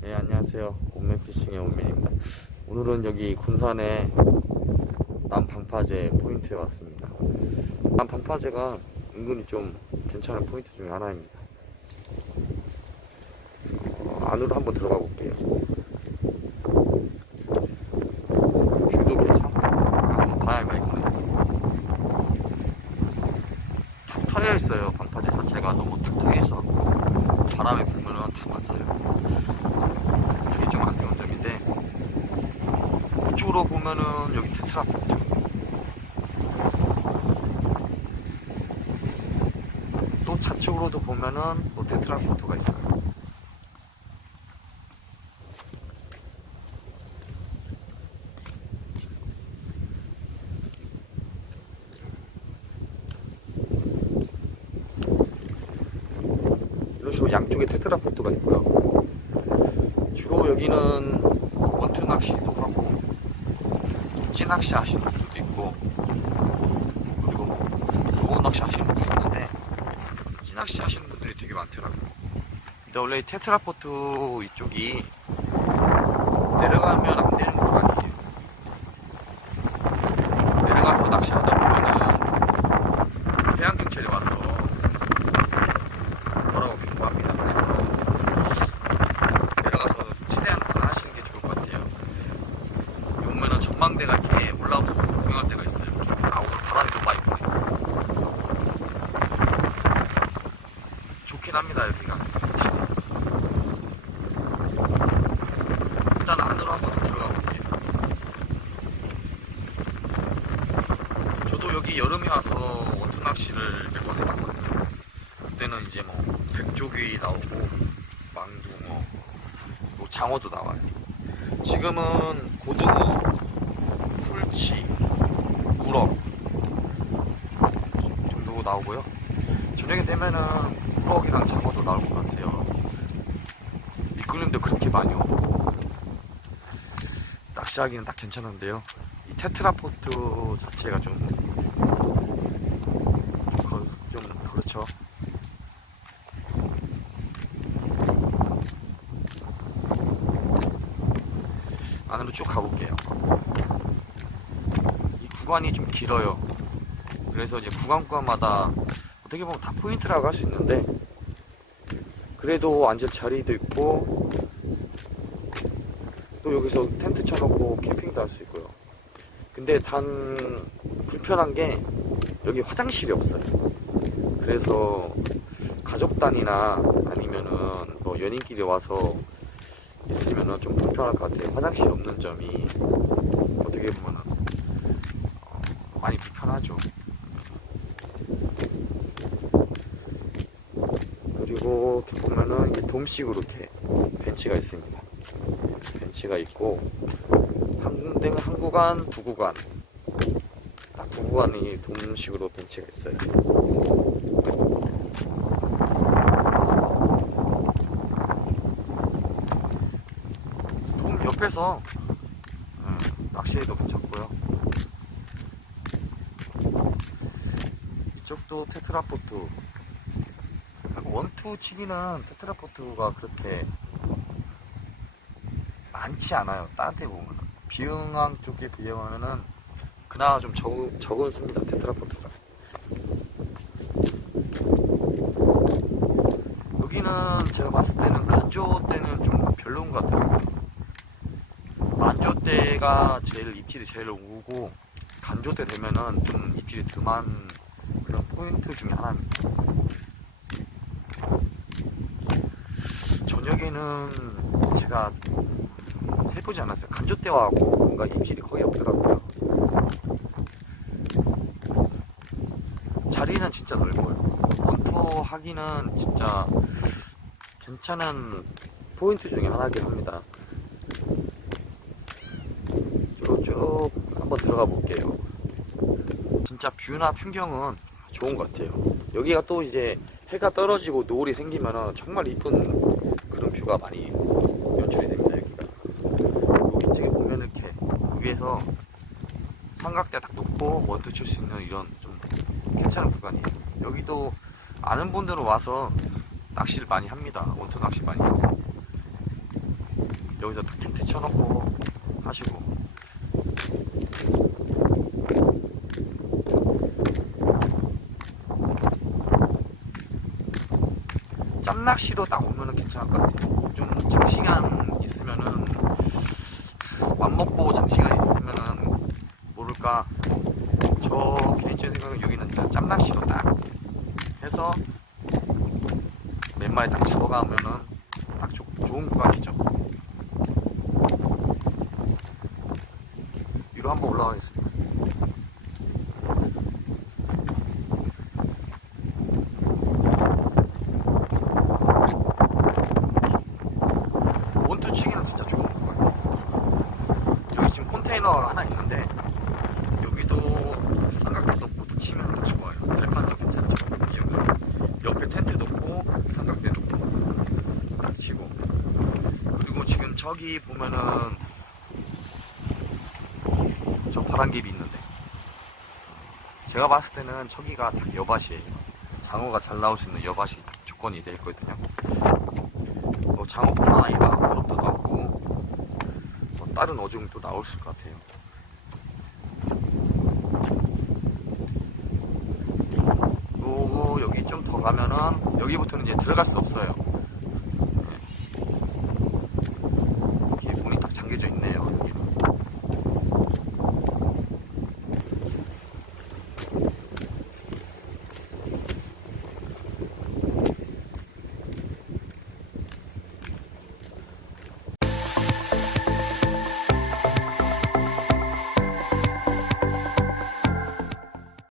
네 안녕하세요. 온맨피싱의 온맨입니다. 오늘은 여기 군산의 남방파제 포인트에 왔습니다. 남방파제가 은근히 좀 괜찮은 포인트 중에 하나입니다. 어, 안으로 한번 들어가 볼게요. 뷰도 괜찮고 있네 탁 트여 있어요. 방파제 자체가 너무 탁 트여 있어. 바람에 불면은 다 맞아요. 그게 좀 안 좋은 점인데 이쪽으로 보면은 여기 테트라포트. 또 좌측으로도 보면은 또 테트라포트가 있어요 식으로 양쪽에 테트라포트가 있고요 주로 여기는 원투 낚시도 하고 찐 낚시 하시는 분들도 있고 그리고 무원 낚시 하시는 분도 있는데 찐 낚시 하시는 분들이 되게 많더라고요. 근데 원래 이 테트라포트 이쪽이 내려가면 안 되는 구간이에요. 내려가서 낚시하다 보면은 해양 경찰이 와서 뭐라고 경고합니다. 그래서 내려가서 최대한 안 하시는 게 좋을 것 같아요. 여기 오면은 전망대가 이렇게 올라오면서 구경할 때가 있어요. 아 오늘 바람이 너무 많이 부네. 좋긴 합니다 여기가. 일단 안으로 한번 더 들어가 볼게요. 저도 여기 여름에 와서 원투 낚시를 몇 번 해봤거든요. 그때는 이제 뭐 백조귀 나오고 망둥어, 뭐 장어도 나와요. 지금은 고등어, 풀치, 우럭 정도 나오고요. 저녁에 되면은 우럭이랑 장어도 나올 것 같아요. 미끌림도 그렇게 많이 오고 낚시하기는 딱 괜찮은데요. 이 테트라포트 자체가 좀, 거- 좀 그렇죠. 안으로 쭉 가볼게요. 이 구간이 좀 길어요. 그래서 이제 구간 구간마다 어떻게 보면 다 포인트라고 할 수 있는데 그래도 앉을 자리도 있고 또 여기서 텐트 쳐놓고 캠핑도 할 수 있고요. 근데 단 불편한 게 여기 화장실이 없어요. 그래서 가족 단위나 아니면은 뭐 연인끼리 와서 있으면은 좀 불편할 것 같아요. 화장실 없는 점이 어떻게 보면은 어, 많이 불편하죠. 그리고 이렇게 보면은 이게 돔식으로 이렇게 벤치가 있습니다. 벤치가 있고 한 군데 한 구간 두 구간 딱 두 구간이 돔식으로 벤치가 있어요. 돔 옆에서 음, 낚시해도 괜찮고요. 이쪽도 테트라포트. 원투 치기는 테트라포트가 그렇게 많지 않아요. 다른 데 보면은. 비응항 쪽에 비하면은 그나마 좀 적, 적은 수입니다. 테트라포트가. 여기는 제가 봤을 때는 간조 때는 좀 별로인 것 같아요. 만조 때가 제일 입질이 제일 오고 간조 때 되면은 좀 입질이 듬한 그런 포인트 중에 하나입니다. 저녁에는 제가 해보지 않았어요. 간조 때와하고 뭔가 입질이 거의 없더라고요. 자리는 진짜 넓어요. 원투 하기는 진짜 괜찮은 포인트 중에 하나긴 합니다. 쭉쭉 한번 들어가 볼게요. 진짜 뷰나 풍경은 좋은 것 같아요. 여기가 또 이제 해가 떨어지고 노을이 생기면은 정말 이쁜 뷰가 많이 연출이 됩니다 여기가. 여기 찍에 보면 이렇게 위에서 삼각대 딱 놓고 원투 칠 수 있는 이런 좀 괜찮은 구간이에요. 여기도 아는 분들은 와서 낚시를 많이 합니다. 원투 낚시 많이 하고. 여기서 딱 텐트 쳐놓고 하시고 짬낚시로 딱 오면은 괜찮을 것 같아요. 좀 장시간 있으면은 맘 먹고 장시간 있으면은 모를까. 저 개인적인 생각은 여기는 짬낚시로 딱 해서 몇 마리 딱 잡아가면은 딱 좋, 좋은 구간이죠. 위로 한번 올라가겠습니다. 치기는 진짜 좋은 거예요. 여기 지금 컨테이너가 하나 있는데 여기도 삼각대 놓고 치면 좋아요. 발판도 괜찮죠. 이 정도. 옆에 텐트 놓고 삼각대 놓고 딱 치고 그리고 지금 저기 보면은 저 바람길이 있는데 제가 봤을 때는 저기가 딱 여밭이에요. 장어가 잘 나올 수 있는 여밭이 딱 조건이 될 거거든요. 뭐 장어뿐만 아니라 그것도 나오고 뭐 다른 어종도 나올 것 같아요. 요거 여기 좀 더 가면은 여기부터는 이제 들어갈 수 없어요.